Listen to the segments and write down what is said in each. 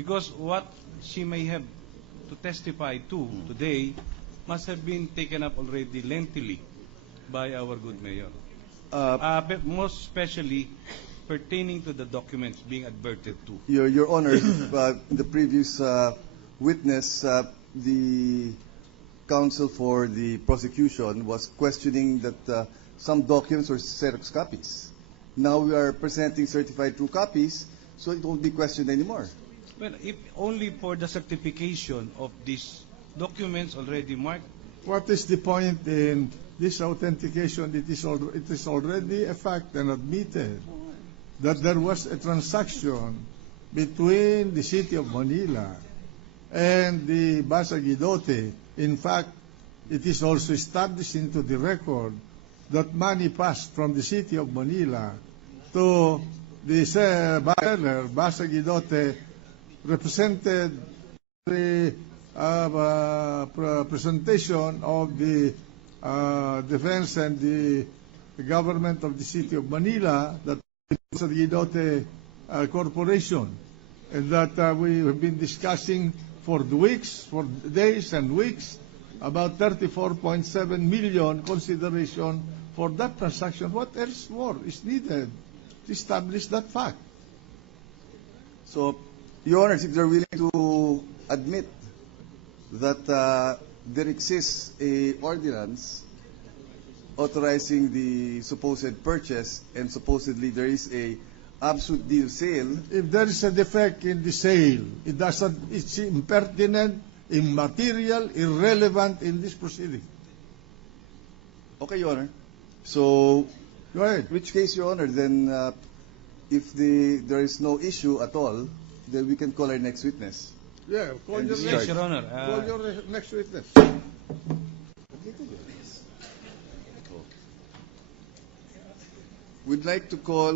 Because what she may have to testify to today must have been taken up already lengthily by our good mayor. But most especially pertaining to the documents being adverted to. Your Honor, the previous witness, the counsel for the prosecution was questioning that some documents were Xerox copies. Now we are presenting certified true copies, so it won't be questioned anymore. Well, if only for the certification of these documents already marked. What is the point in this authentication? It is already a fact and admitted that there was a transaction between the City of Manila and the Basa Guidote. In fact, it is also established into the record that money passed from the City of Manila to the seller, Basa Guidote, represented the presentation of the defense and the government of the City of Manila, that Basa Guidote Corporation, and that we have been discussing for days and weeks, about 34.7 million consideration for that transaction. What else more is needed to establish that fact? So, Your Honor, if they're willing to admit that there exists a ordinance authorizing the supposed purchase, and supposedly there is a absolute deal sale. If there is a defect in the sale, it's impertinent, immaterial, irrelevant in this proceeding. Okay, Your Honor. So, go ahead. In which case, Your Honor, then if there is no issue at all, then we can call our next witness. Yeah, call your Yes, Your Honor. call your next witness. We'd like to call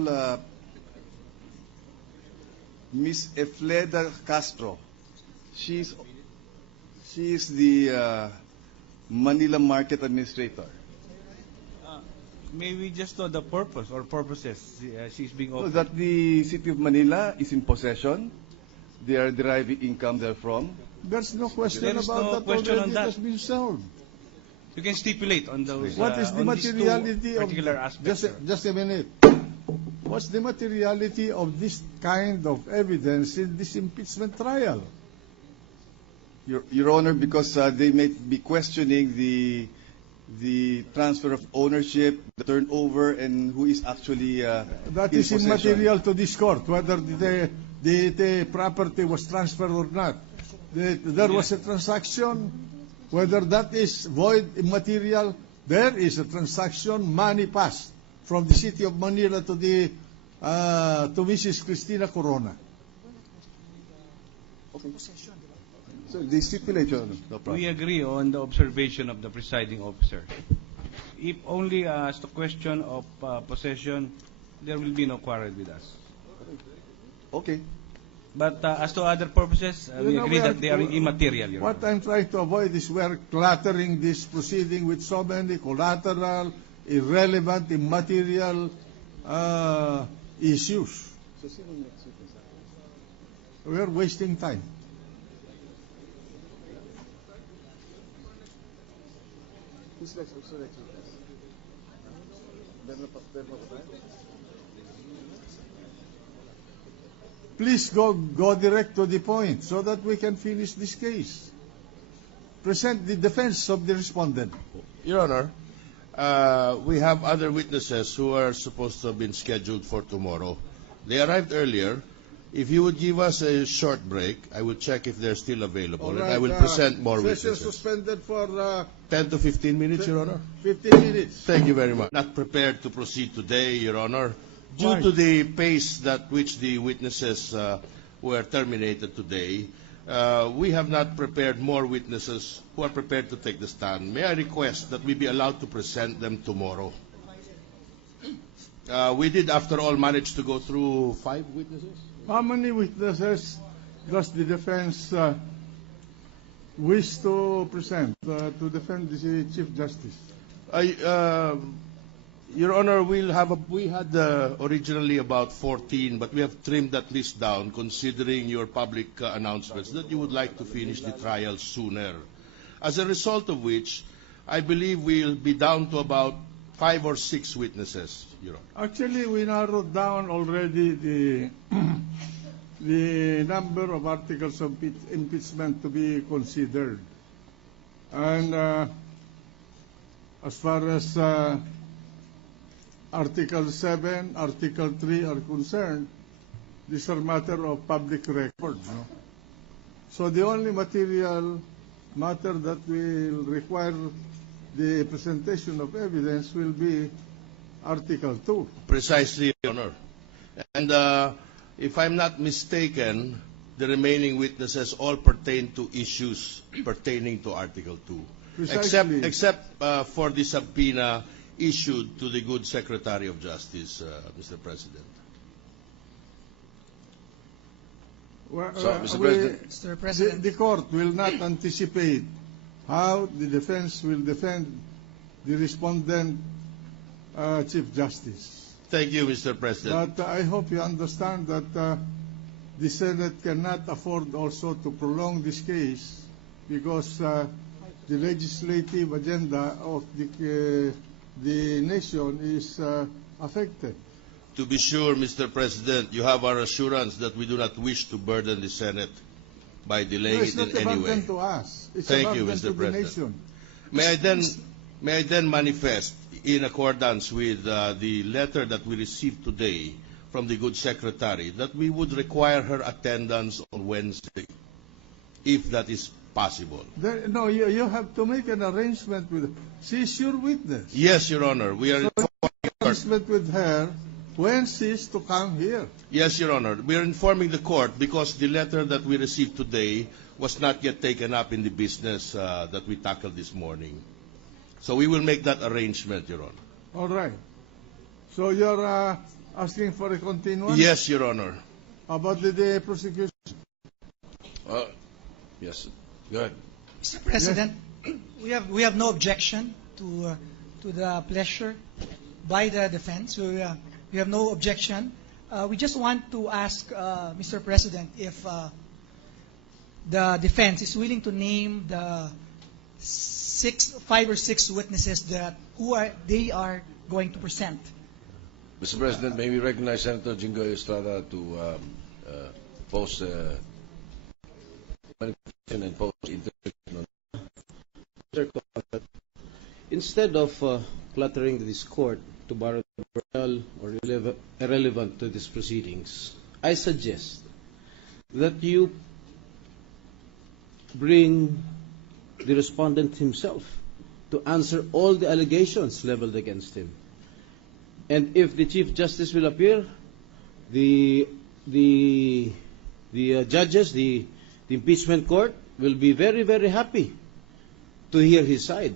Miss Efleda Castro. She is the Manila Market Administrator. May we just know the purpose or purposes she's being So offered? that the City of Manila is in possession. They are deriving income therefrom. There's no question There is about no that. question Already on that. it has been solved. You can stipulate on those. What is the on these two materiality of particular aspects? just a minute? What's the materiality of this kind of evidence in this impeachment trial? Your Honor, because they may be questioning the transfer of ownership, the turnover, and who is actually That in is possession. immaterial to this court, whether the property was transferred or not. There was a transaction, whether that is void, immaterial. There is a transaction, money passed from the City of Manila to Mrs. Cristina Corona. Okay. So they stipulate, Your Honor. No problem. We agree on the observation of the presiding officer. If only as to question of possession, there will be no quarrel with us. Okay. But as to other purposes, we agree that they are immaterial. Your What Honor. I'm trying to avoid is we're cluttering this proceeding with so many collateral, irrelevant, immaterial issues. We're wasting time. Please go direct to the point so that we can finish this case. Present the defense of the respondent. Your Honor, we have other witnesses who are supposed to have been scheduled for tomorrow. They arrived earlier. If you would give us a short break, I will check if they're still available, and I will present more Session witnesses. suspended for 10 to 15 minutes, Your Honor. 15 minutes. Thank you very much. Not prepared to proceed today, Your Honor, due Why? to the pace that which the witnesses were terminated today. We have not prepared more witnesses who are prepared to take the stand. May I request that we be allowed to present them tomorrow? We did, after all, manage to go through 5 witnesses. How many witnesses does the defense wish to present to defend the Chief Justice? Your Honor, we had originally about 14, but we have trimmed that list down considering your public announcements that you would like to finish the trial sooner. As a result of which, I believe we'll be down to about 5 or 6 witnesses, Your Honor. Actually, we narrowed down already the number of articles of impeachment to be considered. And as far as Article 7, Article 3 are concerned, these are matter of public record. No? So the only material matter that will require the presentation of evidence will be Article 2. Precisely, Your Honor. And if I'm not mistaken, the remaining witnesses all pertain to issues pertaining to Article 2. Precisely. Except for the subpoena issued to the good Secretary of Justice, Mr. President. Well, Mr. President. Mr. President. The court will not anticipate how the defense will defend the respondent, Chief Justice. Thank you, Mr. President. But I hope you understand that the Senate cannot afford also to prolong this case because the legislative agenda of the nation is affected. To be sure, Mr. President, you have our assurance that we do not wish to burden the Senate by delaying it in any way. It's not a burden to us. It's a Thank you, burden Mr. to the President. nation. May I then manifest, in accordance with the letter that we received today from the good Secretary, that we would require her attendance on Wednesday, if that is possible. No, you have to make an arrangement with her. She's your witness. Yes, Your Honor. We are informing her. Arrangement with her when she's to come here. Yes, Your Honor. We are informing the court because the letter that we received today was not yet taken up in the business that we tackled this morning. So we will make that arrangement, Your Honor. All right. So you're asking for a continuance? Yes, Your Honor. About the prosecution? Yes. Go ahead. Mr. President, we have no objection to the pleasure by the defense. We have no objection. We just want to ask Mr. President if the defense is willing to name the 5 or 6 witnesses that they are going to present. Mr. President, may we recognize Senator Jingo Estrada to post manifestation and post intervention. Instead of cluttering this court to borrow or irrelevant to these proceedings, I suggest that you bring the respondent himself to answer all the allegations leveled against him. And if the Chief Justice will appear, the judges, the impeachment court will be very, very happy to hear his side.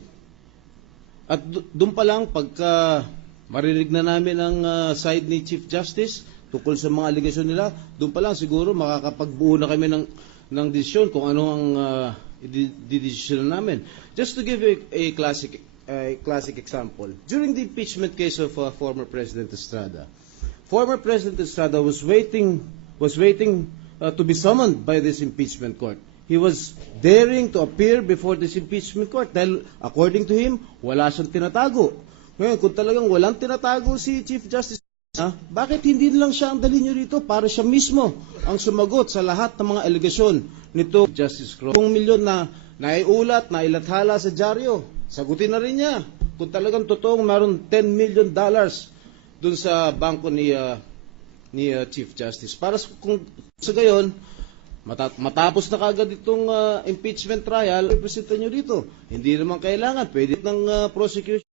At doon pa lang, pagka marinig na namin ang side ni Chief Justice tungkol sa mga allegation nila, doon pa lang siguro makakapagbuo na kami ng desisyon kung ano ang didesisyon namin. Just to give a classic example, during the impeachment case of former President Estrada was waiting to be summoned by this impeachment court. He was daring to appear before this impeachment court dahil according to him, wala siyang tinatago. Ngayon, kung talagang walang tinatago si Chief Justice, bakit hindi lang siya ang dalhin niyo rito para siya mismo ang sumagot sa lahat ng mga alegasyon nito Justice Crow? Kung milyon na naiulat, nailathala sa dyaryo, sagutin na rin niya kung talagang totoong meron $10 million dun sa bangko ni Chief Justice. Para kung sa gayon, matapos na kagad itong impeachment trial, ipresenta nyo dito. Hindi naman kailangan, pwede ng prosecution.